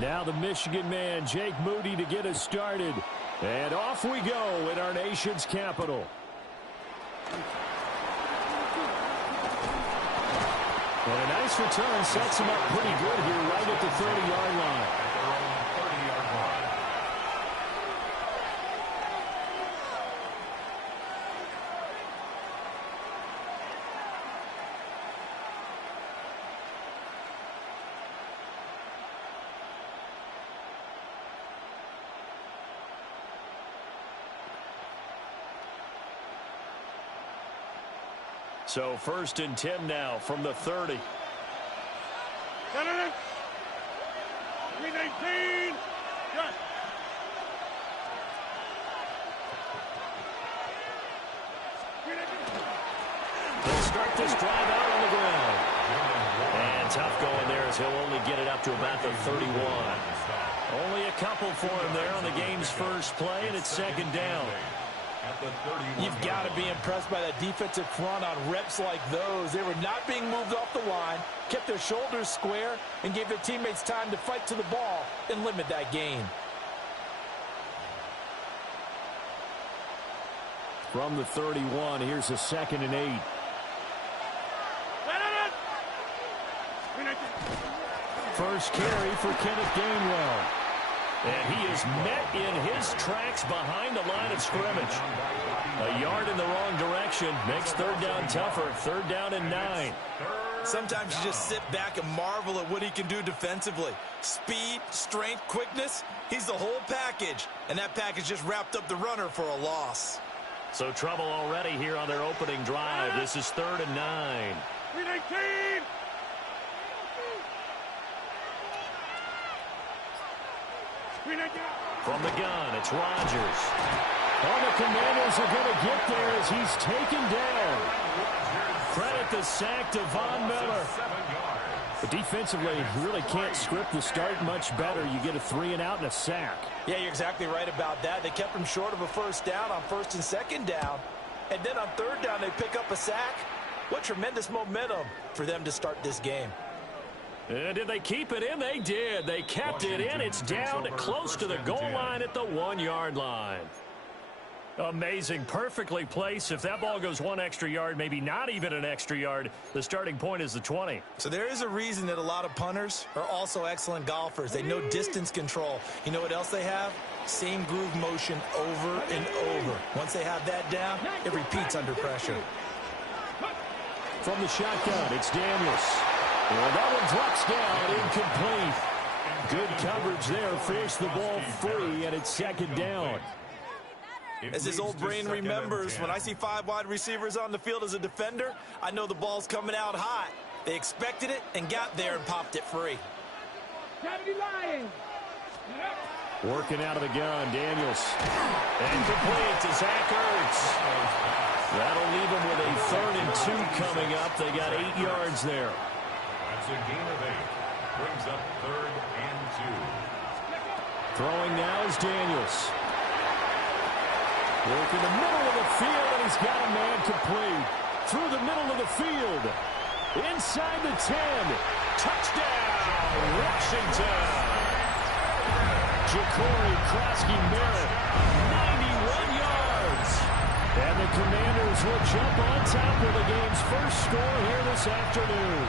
Now the Michigan man, Jake Moody, to get us started. And off we go in our nation's capital. And a nice return sets him up pretty good here right at the 30-yard line. So 1st and 10 now from the 30. 319. Yes. They'll start this drive out on the ground. And tough going there as he'll only get it up to about the 31. Only a couple for him there on the game's first play, and it's 2nd down. You've got to be impressed by that defensive front on reps like those. They were not being moved off the line, kept their shoulders square, and gave their teammates time to fight to the ball and limit that gain. From the 31, here's a 2nd and 8. First carry for Kenneth Gainwell. And he is met in his tracks behind the line of scrimmage. A yard in the wrong direction makes 3rd down tougher. 3rd down and 9. Sometimes you just sit back and marvel at what he can do defensively. Speed, strength, quickness, he's the whole package. And that package just wrapped up the runner for a loss. So trouble already here on their opening drive. This is 3rd and 9. 319. From the gun, it's Rodgers. Oh, the Commanders are going to get there as he's taken down. Credit the sack to Von Miller. But defensively, you really can't script the start much better. You get a 3 and out and a sack. Yeah, you're exactly right about that. They kept him short of a 1st down on 1st and 2nd down. And then on 3rd down, they pick up a sack. What tremendous momentum for them to start this game. And did they keep it in? They did. They kept it in. It's down close to the goal line at the 1-yard line. Amazing. Perfectly placed. If that ball goes 1 extra yard, maybe not even an extra yard, the starting point is the 20. So there is a reason that a lot of punters are also excellent golfers. They know distance control. You know what else they have? Same groove motion over and over. Once they have that down, it repeats under pressure. From the shotgun, it's Daniels. Well, that one drops down, incomplete. Good coverage there, forced the ball free, and it's 2nd down. As his old brain remembers, when I see 5 wide receivers on the field as a defender, I know the ball's coming out hot. They expected it and got there and popped it free. Working out of the gun, Daniels. Incomplete to Zach Ertz. That'll leave him with a 3rd and 2 coming up. They got 8 yards there. That's a gain of 8. Brings up 3rd and 2. Throwing now is Daniels. Working the middle of the field, and he's got a man complete. Through the middle of the field. Inside the 10. Touchdown, Washington. Ja'Cory Krosky-Merritt, 91 yards. And the Commanders will jump on top of the game's first score here this afternoon.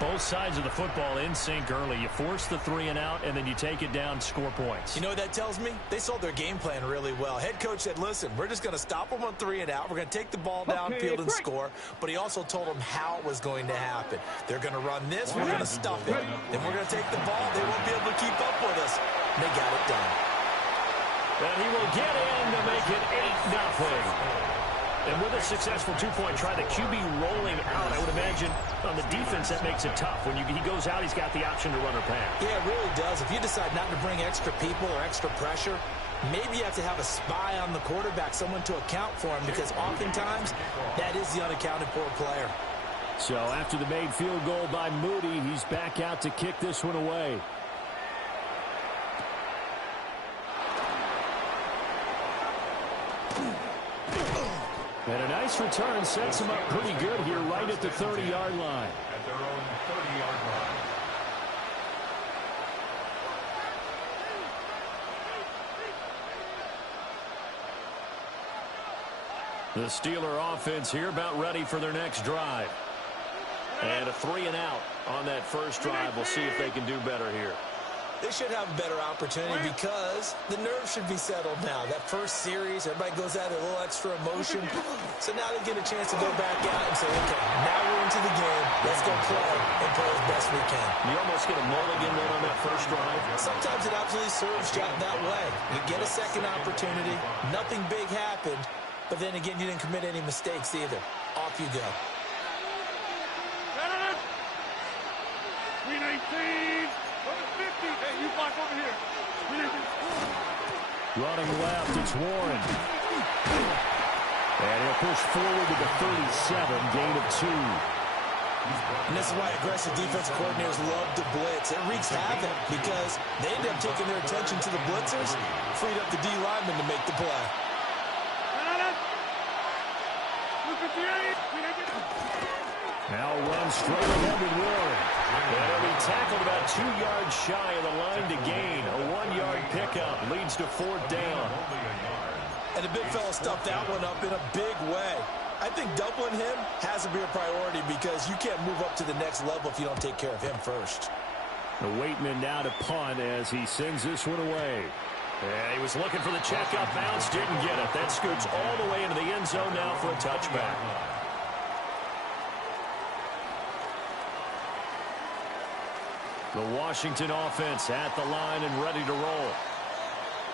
Both sides of the football in sync early. You force the 3 and out, and then you take it down, score points. You know what that tells me? They sold their game plan really well. Head coach said, listen, we're just going to stop them on 3 and out. We're going to take the ball downfield and score. But he also told them how it was going to happen. They're going to run this. We're going to stuff it. Then we're going to take the ball. They won't be able to keep up with us. And they got it done. And he will get in to make it 8-0. And with a successful 2-point try, the QB rolling out, I would imagine on the defense that makes it tough. When he goes out, he's got the option to run or pass. Yeah, it really does. If you decide not to bring extra people or extra pressure, maybe you have to have a spy on the quarterback, someone to account for him, because oftentimes that is the unaccounted for player. So after the made field goal by Moody, he's back out to kick this one away. And a nice return sets him up pretty good here right at the 30-yard line. At their own 30-yard line. The Steeler offense here about ready for their next drive. And a 3-and-out on that first drive. We'll see if they can do better here. They should have a better opportunity because the nerves should be settled now. That first series, everybody goes out with a little extra emotion. So now they get a chance to go back out and say, okay, now we're into the game. Let's go play and play as best we can. You almost get a mulligan win on that first drive. Sometimes it absolutely serves you that way. You get a second opportunity. Nothing big happened. But then again, you didn't commit any mistakes either. Off you go. 319. 50. Hey, you block over here. Running left, it's Warren. And he'll push forward to the 37, gain of 2. And this is why aggressive defensive coordinators love to blitz. It wreaks havoc because they end up taking their attention to the blitzers, freed up the D lineman to make the play. Now run straight ahead with Warren. And he'll be tackled about 2 yards shy of the line to gain. A 1-yard pickup leads to 4th down. And the big fella stuffed that one up in a big way. I think doubling him has to be a priority because you can't move up to the next level if you don't take care of him first. The Waitman now to punt as he sends this one away. And he was looking for the check-up bounce, didn't get it. That scoots all the way into the end zone now for a touchback. The Washington offense at the line and ready to roll.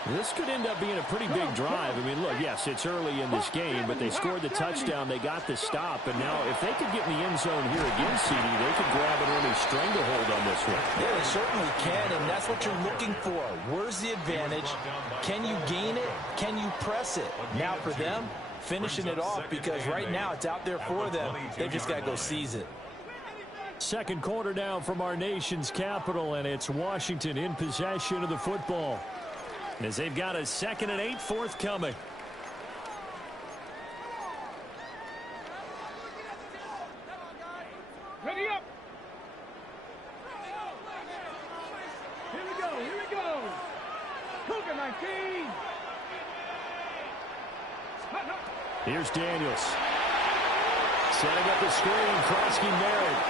This could end up being a pretty big drive. I mean, look, yes, it's early in this game, but they scored the touchdown. They got the stop. And now if they could get in the end zone here again, CD, they could grab an early stranglehold on this one. Yeah, they certainly can, and that's what you're looking for. Where's the advantage? Can you gain it? Can you press it? Now for them, finishing it off because right now it's out there for them. They've just got to go seize it. Second quarter now from our nation's capital, and it's Washington in possession of the football as they've got a 2nd and 8 forthcoming. Ready up. Here we go. Here we go. Cougar 19. Here's Daniels. Setting up the screen. Krosky Merritt.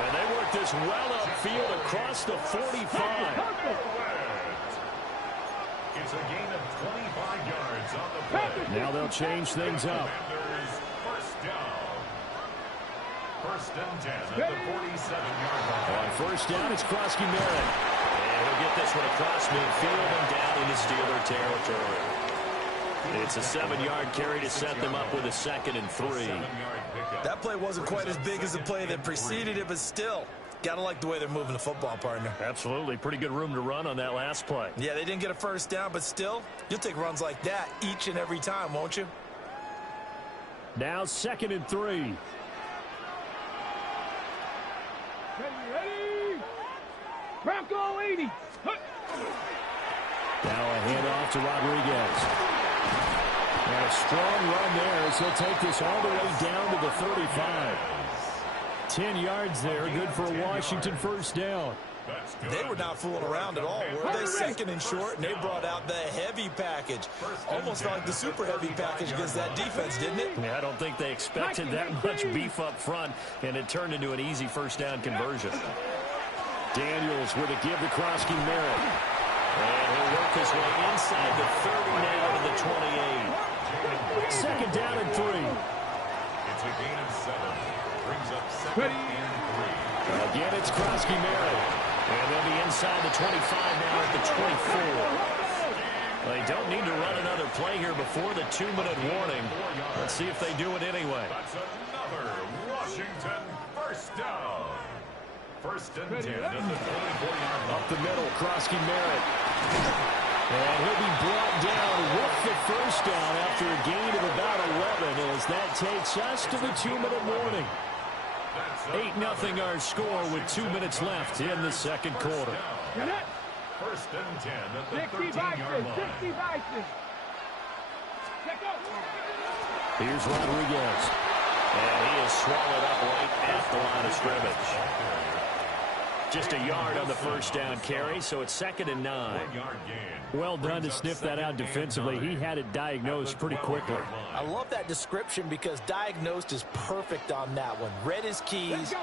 And they work this well upfield across the 45. It's a gain of 25 yards on the play. Now they'll change things up. First down. 1st and 10 at the 47-yard line. On first down, it's Krosky Merritt. And he'll get this one across midfield and down into Steeler territory. It's a 7-yard carry to set them up with a 2nd and 3. That play wasn't quite as big as the play that preceded it, but still, gotta like the way they're moving the football, partner. Absolutely. Pretty good room to run on that last play. Yeah, they didn't get a first down, but still, you'll take runs like that each and every time, won't you? Now 2nd and 3. Ready. Bronco 80. Now a handoff to Rodriguez. And a strong run there as he'll take this all the way down to the 35. 10 yards there, good for a Washington first down. They were not fooling around at all, were they? 2nd and short, and they brought out the heavy package. Almost felt like the super heavy package against that defense, didn't it? Yeah, I don't think they expected that much beef up front, and it turned into an easy first down conversion. Daniels with a give to Krosky Merritt. And he'll work his way inside the 30 now to the 28. 2nd down and 3. It's a gain of 7. Brings up 2nd and 3. Again, it's Krosky Merritt. And they'll be inside the 25 now at the 24. They don't need to run another play here before the 2-minute warning. Let's see if they do it anyway. That's another Washington first down. 1st and 10 at the 24-yard line. Up the middle, Krosky Merritt. And he'll be brought down with the first down after a gain of about 11 as that takes us to the 2-minute warning. 8-0 our score with 2 minutes left in the second quarter. 1st and 10 at the 13-yard line. Here's Rodriguez. And he is swallowed up right at the line of scrimmage. Just a yard on the first down carry, so it's 2nd and 9. Well done to sniff that out defensively. He had it diagnosed pretty quickly. I love that description because diagnosed is perfect on that one. Read his keys,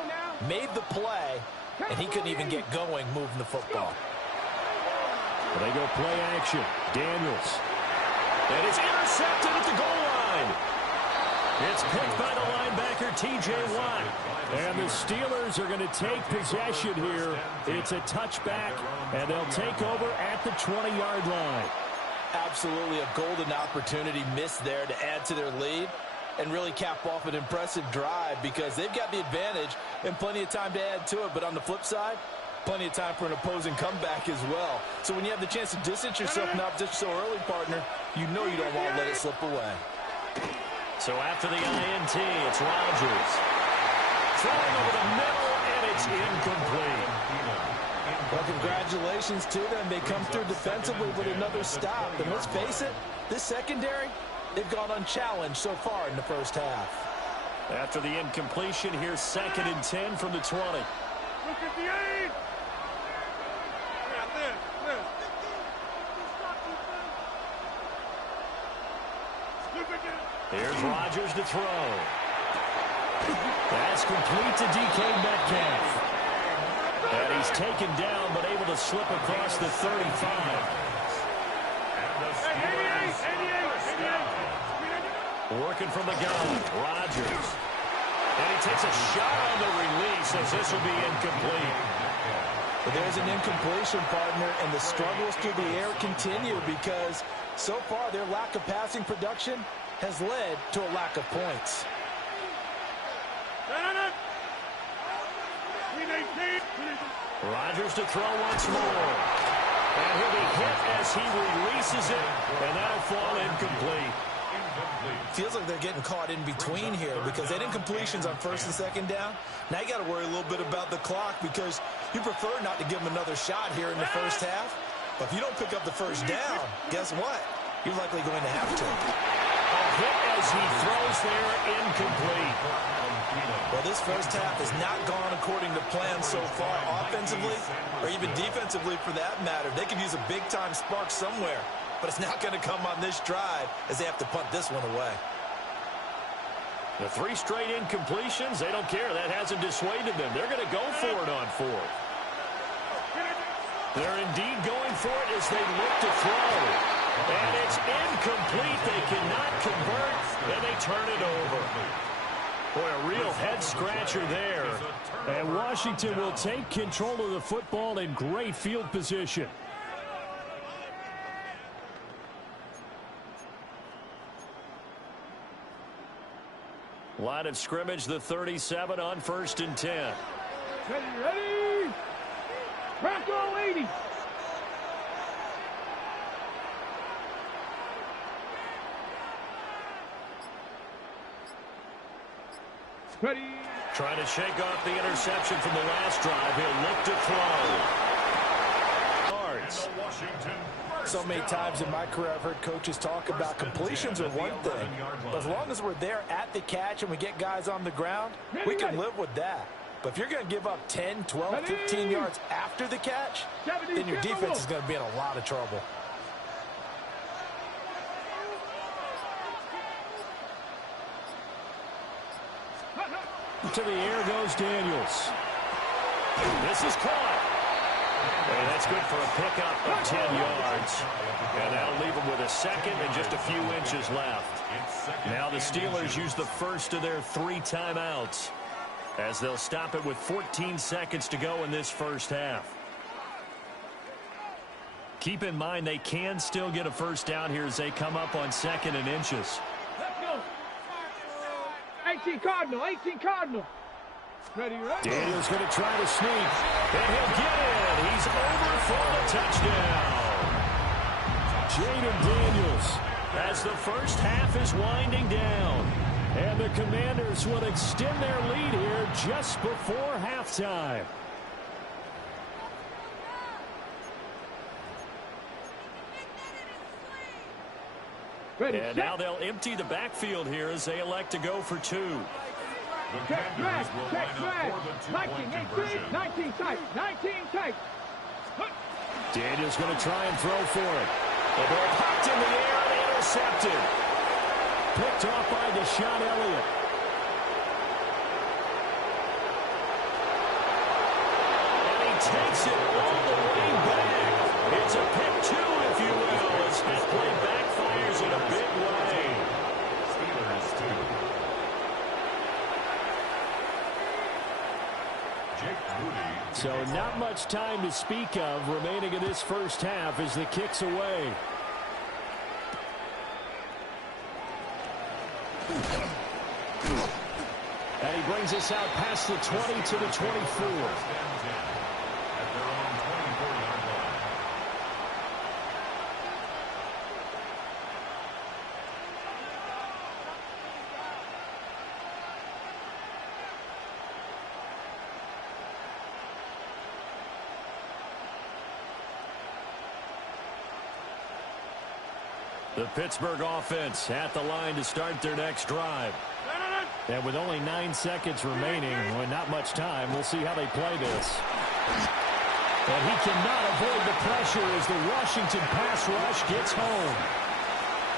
made the play, and he couldn't even get going moving the football. They go play action. Daniels. And it's intercepted at the goal line. It's picked by the linebacker, T.J. Watt. And the Steelers are going to take possession here. It's a touchback, and they'll take over at the 20-yard line. Absolutely a golden opportunity missed there to add to their lead and really cap off an impressive drive because they've got the advantage and plenty of time to add to it. But on the flip side, plenty of time for an opposing comeback as well. So when you have the chance to distance yourself from opposition so early, partner, you know you don't want to let it slip away. So after the INT, it's Rodgers. Throwing over the middle, and it's incomplete. Well, congratulations to them. They come through defensively with another stop. And let's face it, this secondary, they've gone unchallenged so far in the first half. After the incompletion, here's 2nd and 10 from the 20. Look at the 8. Here's Rodgers to throw. That's complete to DK Metcalf. And he's taken down, but able to slip across the 35. Working from the gun, Rodgers. And he takes a shot on the release as this will be incomplete. But there's an incompletion, partner, and the struggles through the air continue because so far their lack of passing production has led to a lack of points. Rodgers to throw once more. And he'll be hit as he releases it, and that'll fall incomplete. Feels like they're getting caught in between here because they had incompletions on 1st and 2nd down. Now you got to worry a little bit about the clock because you prefer not to give them another shot here in the first half. But if you don't pick up the first down, guess what? You're likely going to have to. A hit as he throws there, incomplete. Well, this first half has not gone according to plan so far offensively or even defensively for that matter. They could use a big-time spark somewhere, but it's not going to come on this drive as they have to punt this one away. The 3 straight incompletions, they don't care. That hasn't dissuaded them. They're going to go for it on 4th. They're indeed going for it as they look to throw. And it's incomplete. They cannot convert, and they turn it over. Boy, a real head-scratcher there. And Washington will take control of the football in great field position. Line of scrimmage, the 37 on 1st and 10. Ready? Crack all 80. Ready. Trying to shake off the interception from the last drive. He'll look to throw. Yards. So many times in my career I've heard coaches talk about completions are one thing. But as long as we're there at the catch and we get guys on the ground, we can live with that. But if you're going to give up 10, 12, 15 yards after the catch, then your defense is going to be in a lot of trouble. To the air goes Daniels. This is caught. And that's good for a pickup of 10 yards. And that'll leave them with a 2nd and just a few inches left. Now the Steelers use the first of their 3 timeouts as they'll stop it with 14 seconds to go in this first half. Keep in mind they can still get a first down here as they come up on 2nd and inches. Let's go. 18 Cardinal, 18 Cardinal. Ready, ready. Daniels going to try to sneak, and he'll get in. He's over for the touchdown. Jaden Daniels as the first half is winding down. And the Commanders will extend their lead here just before halftime. Ready, And set. now they'll empty the backfield here as they elect to go for 2. Check smash, check smash. 19, 18, 19 tight, 19 tight. Daniels going to try and throw for it. The ball popped in the air and intercepted. Picked off by Deshaun Elliott. And he takes it all the way back. It's a pick two, if you will, as that play backfires in a big way. Steelers 2. Jake Moody. So not much time to speak of remaining in this first half as the kick's away. And he brings us out past the 20 to the 24. At their own 24-yard line. The Pittsburgh offense at the line to start their next drive. And with only 9 seconds remaining, well, not much time, we'll see how they play this. And he cannot avoid the pressure as the Washington pass rush gets home.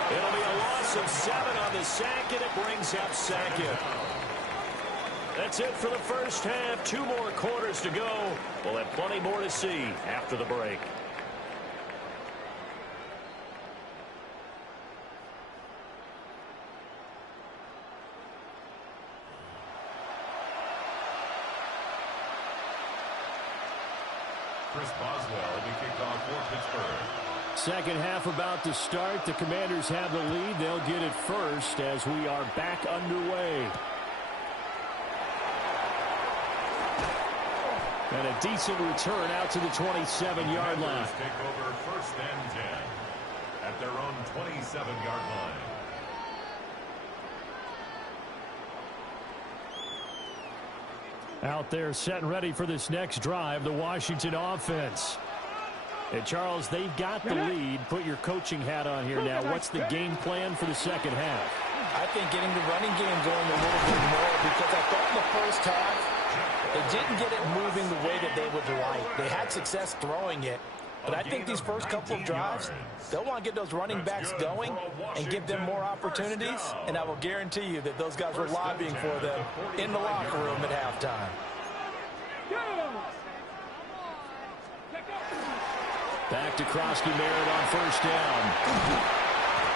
It'll be a loss of 7 on the sack, and it brings up second. That's it for the first half. 2 more quarters to go. We'll have plenty more to see after the break. Chris Boswell will be kicked off for Pittsburgh. Second half about to start. The Commanders have the lead. They'll get it first as we are back underway. And a decent return out to the 27-yard line. Take over first and 10 at their own 27-yard line. Out there set and ready for this next drive, the Washington offense. And Charles, they've got the lead. Put your coaching hat on here now. What's the game plan for the second half? I think getting the running game going a little bit more, because I thought in the first half they didn't get it moving the way that they would like. They had success throwing it, but I think these first couple of drives, they'll want to get those running backs going and give them more opportunities, and I will guarantee you that those guys were lobbying for them in the locker room at halftime. Back to Krosky Merritt on first down.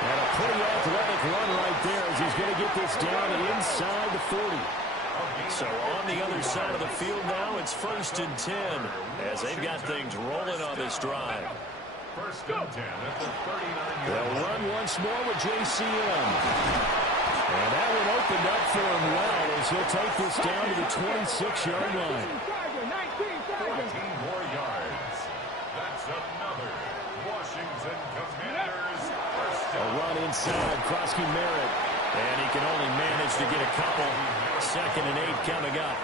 And a pretty athletic run right there as he's going to get this down inside the 40. So on the other side of the field now, it's first and 10 as they've got things rolling on this drive. First and 10 at the 39-yard They'll line. run once more with JCM. And that one opened up for him well as he'll take this down to the 26-yard line. 14 more yards. That's another Washington Commanders first A down. run inside, Krosky Merritt. And he can only manage to get a couple. Second and 8 coming up.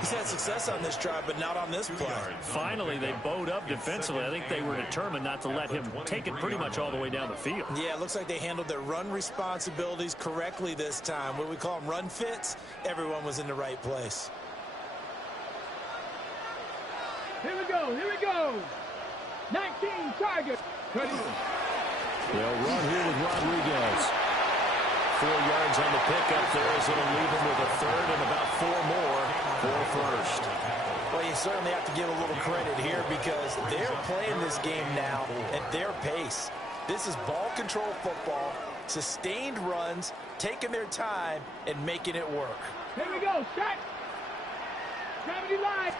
He's had success on this drive, but not on this play. Finally, they bowed up defensively. I think they were determined not to let him take it pretty much all the way down the field. Yeah, it looks like they handled their run responsibilities correctly this time. What we call them run fits, everyone was in the right place. Here we go, here we go. 19 targets. They'll run here with Rodriguez. 4 yards on the pickup there as it'll leave him with a third and about 4 more for first. Well, you certainly have to give a little credit here because they're playing this game now at their pace. This is ball control football, sustained runs, taking their time, and making it work. Here we go, shot. Gravity line.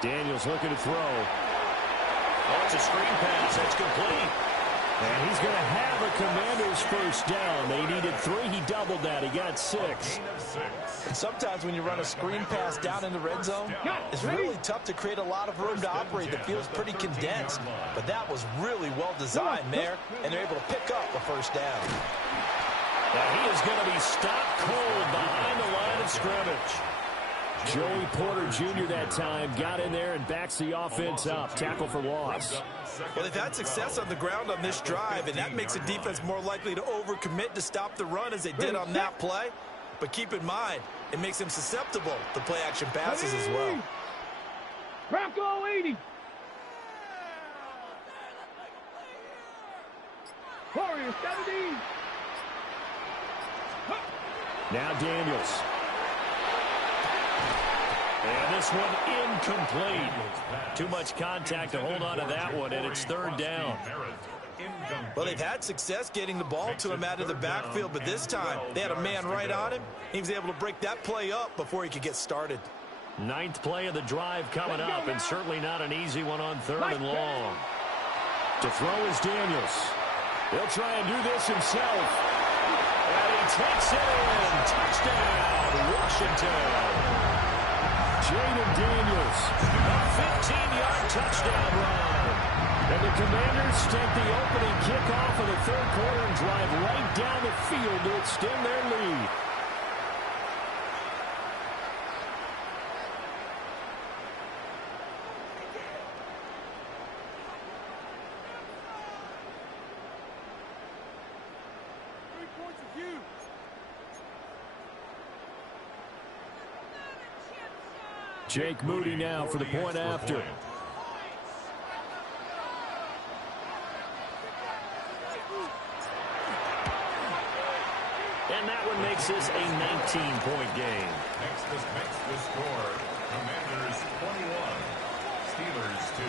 Daniels looking to throw. Oh, it's a screen pass. That's complete. And he's going to have a Commander's first down. They needed 3. He doubled that. He got 6. And sometimes when you run a screen pass down in the red zone, it's really tough to create a lot of room to operate. The field's pretty condensed. But that was really well designed there, and they're able to pick up a first down. Now he is going to be stopped cold behind the line of scrimmage. Joey Porter Jr. that time got in there and backs the offense up. Tackle for loss. Well, they've had success on the ground on this drive, and that makes the defense more likely to overcommit to stop the run as they did on that play. But keep in mind, It makes him susceptible to play-action passes as well. Bronco 80. Warrior 70. Now Daniels. And this one incomplete. Too much contact to hold on to that one, and it's third down. Well, they've had success getting the ball to him out of the backfield, but this time they had a man right on him. He was able to break that play up before he could get started. Ninth play of the drive coming up, and certainly not an easy one on third and long. To throw is Daniels. He'll try and do this himself. And he takes it in. Touchdown, Washington. Jaden Daniels, a 15-yard touchdown run. And the Commanders take the opening kickoff of the third quarter and drive right down the field to extend their lead. Jake Moody now for the point after. And that one makes this a 19-point game. Next makes the score. Commanders 21, Steelers 2.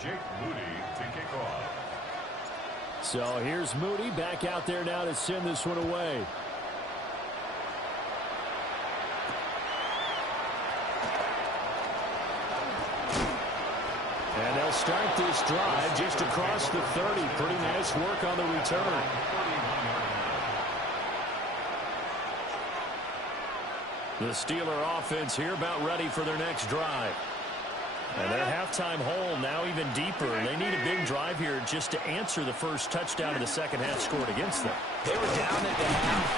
Jake Moody to kick off. So here's Moody back out there now to send this one away. And they'll start this drive just across the 30. Pretty nice work on the return. The Steeler offense here about ready for their next drive. And their halftime hole now even deeper, and they need a big drive here just to answer the first touchdown of the second half scored against them. They were down at the half.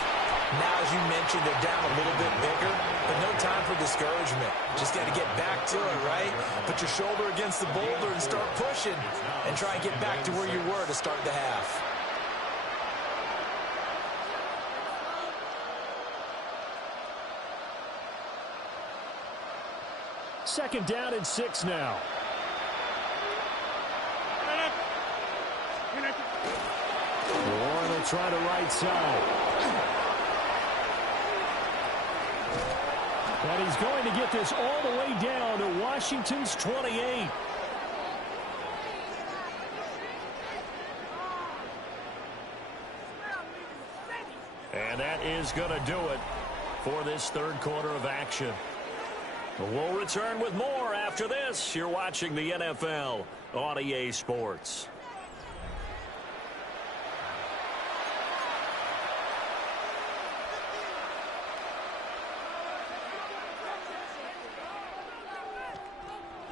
Now, as you mentioned, they're down a little bit bigger, but no time for discouragement. Just got to get back to it, right? Put your shoulder against the boulder and start pushing, and try and get back to where you were to start the half. Second down and 6 now. Warren will try the right side. And he's going to get this all the way down to Washington's 28. And that is going to do it for this third quarter of action. We'll return with more after this. You're watching the NFL on EA Sports.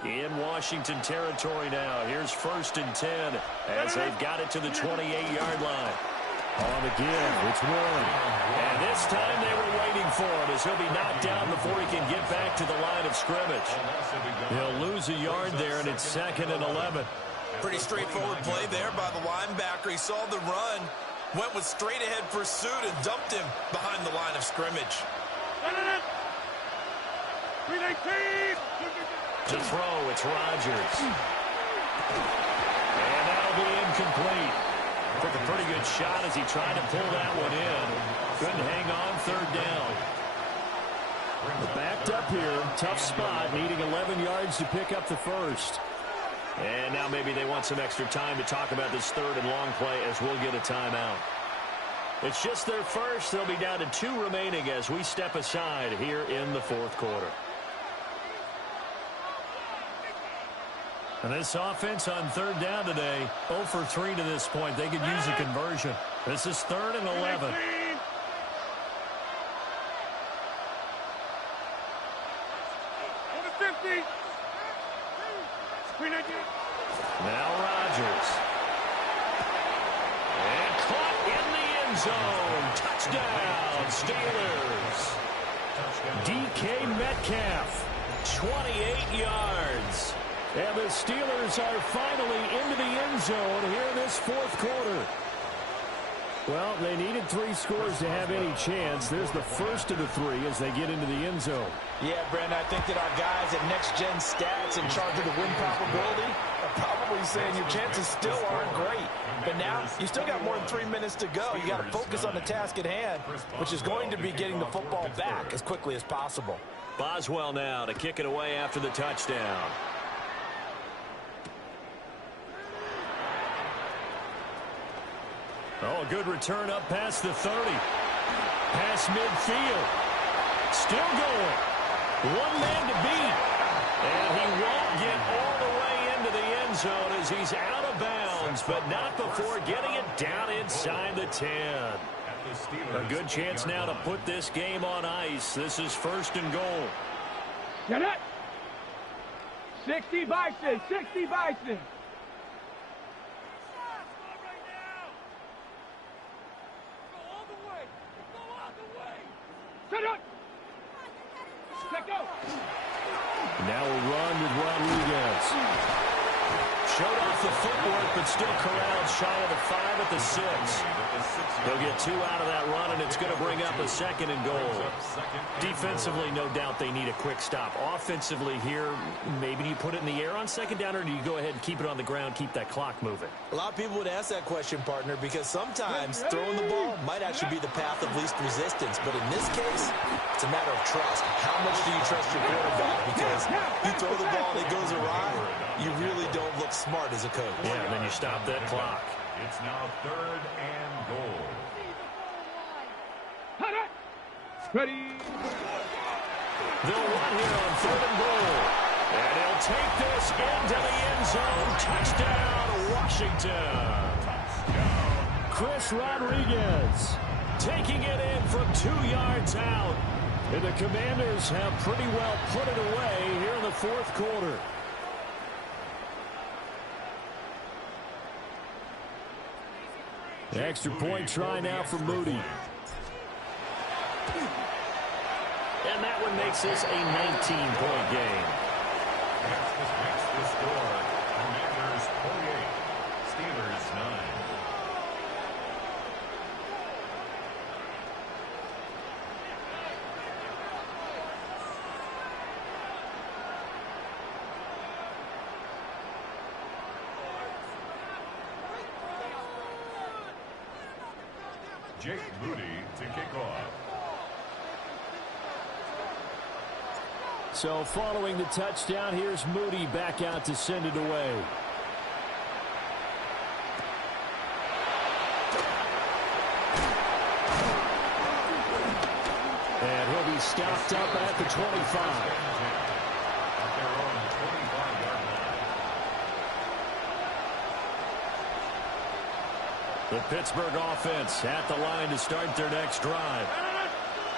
In Washington territory now. Here's 1st and 10 as they've got it to the 28-yard line. On the give, it's Warren. And this time they were waiting for him as he'll be knocked down before he can get back to the line of scrimmage. He'll lose a yard there, and it's 2nd and 11. Pretty straightforward play there by the linebacker. He saw the run, went with straight-ahead pursuit, and dumped him behind the line of scrimmage. To throw, it's Rodgers. And that'll be incomplete. Took a pretty good shot as he tried to pull that one in. Couldn't hang on, 3rd down. Backed up here, tough spot, needing 11 yards to pick up the first. And now maybe they want some extra time to talk about this 3rd and long play as we'll get a timeout. It's just their first. They'll be down to 2 remaining as we step aside here in the 4th quarter. And this offense on 3rd down today, 0 for 3 to this point. They could use a conversion. This is 3rd and 11. Now Rodgers. And caught in the end zone. Touchdown, Steelers. DK Metcalf, 28 yards. And the Steelers are finally into the end zone here in this fourth quarter. Well, they needed 3 scores to have any chance. There's the first of the 3 as they get into the end zone. Yeah, Brandon, I think that our guys at Next Gen Stats in charge of the win probability are probably saying your chances still aren't great. But now you still got more than 3 minutes to go. You got to focus on the task at hand, which is going to be getting the football back as quickly as possible. Boswell now to kick it away after the touchdown. Oh, a good return up past the 30. Past midfield. Still going. One man to beat. And he won't get all the way into the end zone as he's out of bounds, but not before getting it down inside the 10. A good chance now to put this game on ice. This is 1st and goal. Get it! 60 Bison, 60 Bison. Now a run with Rodriguez. Showed off the footwork, but still corralled shy of the 5 at the 6. They'll get 2 out of that run, and it's going to bring up a 2nd and goal. Defensively, no doubt they need a quick stop. Offensively here, maybe you put it in the air on 2nd down, or do you go ahead and keep it on the ground, keep that clock moving? A lot of people would ask that question, partner, because sometimes throwing the ball might actually be the path of least resistance. But in this case, it's a matter of trust. How much do you trust your quarterback? Because you throw the ball and it goes awry, you really don't look smart as a coach. Yeah, and then you stop that clock. It's now 3rd and goal. Ready. They'll run here on 3rd and goal. And he'll take this into the end zone. Touchdown, Washington. Chris Rodriguez taking it in from 2 yards out. And the Commanders have pretty well put it away here in the 4th quarter. The extra point try now for Moody. And that one makes this a 19-point game. This makes the score. Commanders 48, Steelers 9. Jake Moody to kick off. So following the touchdown, here's Moody back out to send it away. And he'll be stopped up at the 25. The Pittsburgh offense at the line to start their next drive.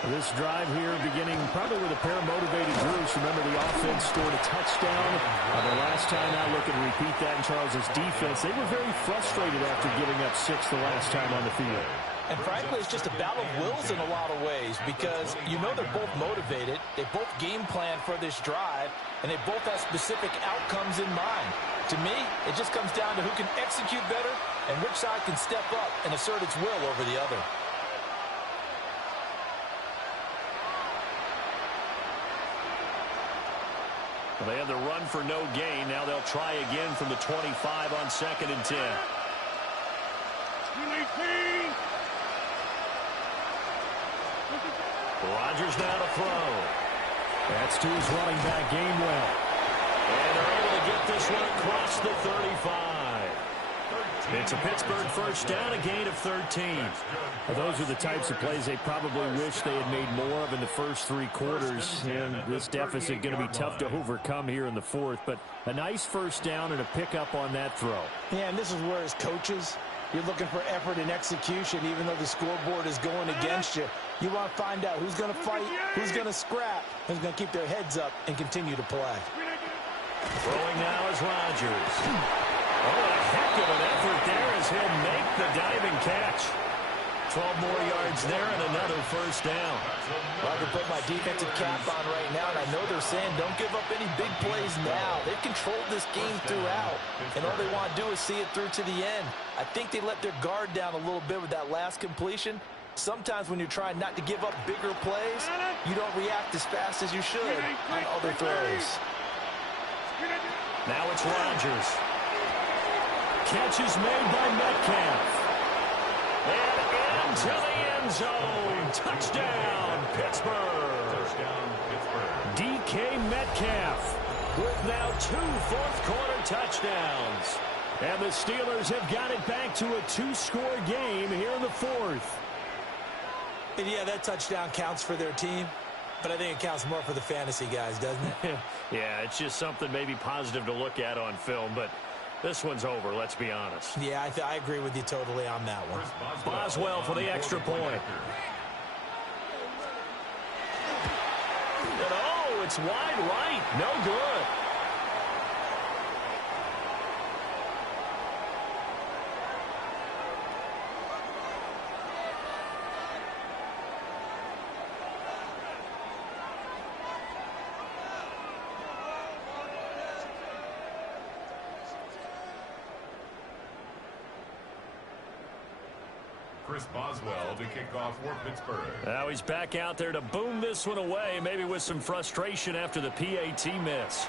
This drive here beginning probably with a pair of motivated groups. Remember, the offense scored a touchdown. The last time out, looking to repeat that in Charles's defense. They were very frustrated after giving up 6 the last time on the field. And frankly, it's just a battle of wills in a lot of ways because you know they're both motivated. They both game plan for this drive, and they both have specific outcomes in mind. To me, it just comes down to who can execute better and which side can step up and assert its will over the other. Well, they had the run for no gain. Now they'll try again from the 25 on 2nd and 10. Rodgers now to throw. That's to his running back, Gainwell. And they're able to get this one across the 35. It's a Pittsburgh first down, a gain of 13. Well, those are the types of plays they probably wish they had made more of in the first 3 quarters. And this deficit going to be tough to overcome here in the 4th. But a nice first down and a pickup on that throw. Yeah, and this is where as coaches, you're looking for effort and execution, even though the scoreboard is going against you. You want to find out who's going to fight, who's going to scrap, who's going to keep their heads up and continue to play. Throwing now is Rodgers. Oh, a heck of an effort there as he'll make the diving catch. 12 more yards there and another first down. Well, I can put my defensive cap on right now, and I know they're saying don't give up any big plays now. They've controlled this game throughout, and all they want to do is see it through to the end. I think they let their guard down a little bit with that last completion. Sometimes when you're trying not to give up bigger plays, you don't react as fast as you should on other throws. Now it's Rodgers. Catch is made by Metcalf. And into the end zone. Touchdown, Pittsburgh. Touchdown, Pittsburgh. DK Metcalf with now 2 fourth-quarter touchdowns. And the Steelers have got it back to a 2-score game here in the fourth. And yeah, that touchdown counts for their team, but I think it counts more for the fantasy guys, doesn't it? Yeah, it's just something maybe positive to look at on film, but this one's over, let's be honest. Yeah, I agree with you totally on that one. Boswell for the extra point. And oh, it's wide right. No good. Chris Boswell to kick off for Pittsburgh. Now he's back out there to boom this one away, maybe with some frustration after the PAT miss.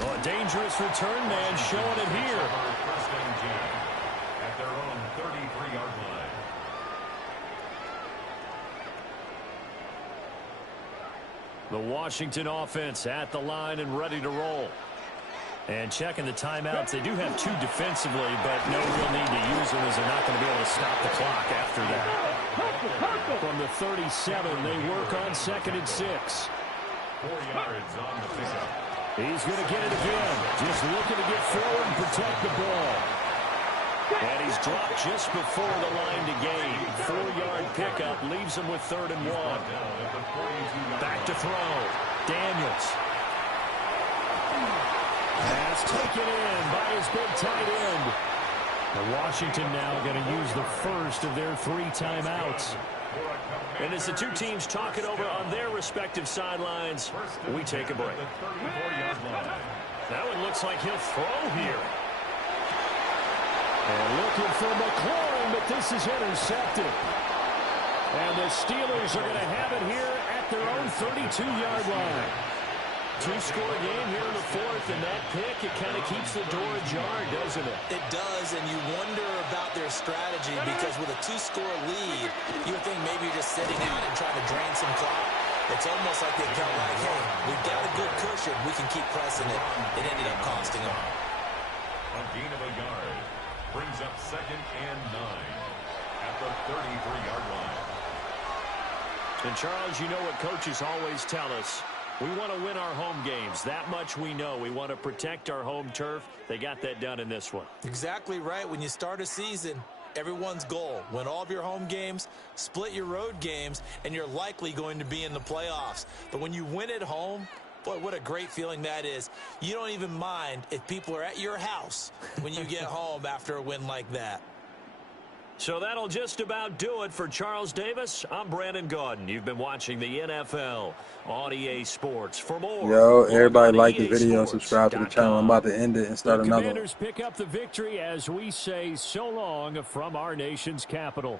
Oh, a dangerous return man showing it here. First and 10 at their own 33-yard line. The Washington offense at the line and ready to roll. And checking the timeouts, they do have 2 defensively, but no real need to use them as they're not going to be able to stop the clock after that. From the 37, they work on 2nd and 6. 4 yards on the pickup. He's going to get it again. Just looking to get forward and protect the ball. And he's dropped just before the line to gain. 4-yard pickup leaves him with 3rd and 1. Back to throw. Daniels. Pass taken in by his big tight end. And Washington now going to use the first of their 3 timeouts. And as the 2 teams talk it over on their respective sidelines, we take a break. Now it looks like he'll throw here. And looking for McLaurin, but this is intercepted. And the Steelers are going to have it here at their own 32-yard line. 2-score game here in the fourth, and that pick, it kind of keeps the door ajar, doesn't it? It does, and you wonder about their strategy because with a 2-score lead, you would think maybe you're just sitting out and trying to drain some clock. It's almost like they felt like, hey, we've got a good cushion. We can keep pressing it. It ended up costing them. A gain of a yard brings up 2nd and 9 at the 33-yard line. And, Charles, you know what coaches always tell us. We want to win our home games. That much we know. We want to protect our home turf. They got that done in this one. Exactly right. When you start a season, everyone's goal, win all of your home games, split your road games, and you're likely going to be in the playoffs. But when you win at home, boy, what a great feeling that is. You don't even mind if people are at your house when you get home after a win like that. So that'll just about do it for Charles Davis. I'm Brandon Gaudin. You've been watching the NFL on EA Sports. For more, yo, everybody like the video and subscribe to the channel. I'm about to end it and start the another one. Commanders pick up the victory as we say so long from our nation's capital.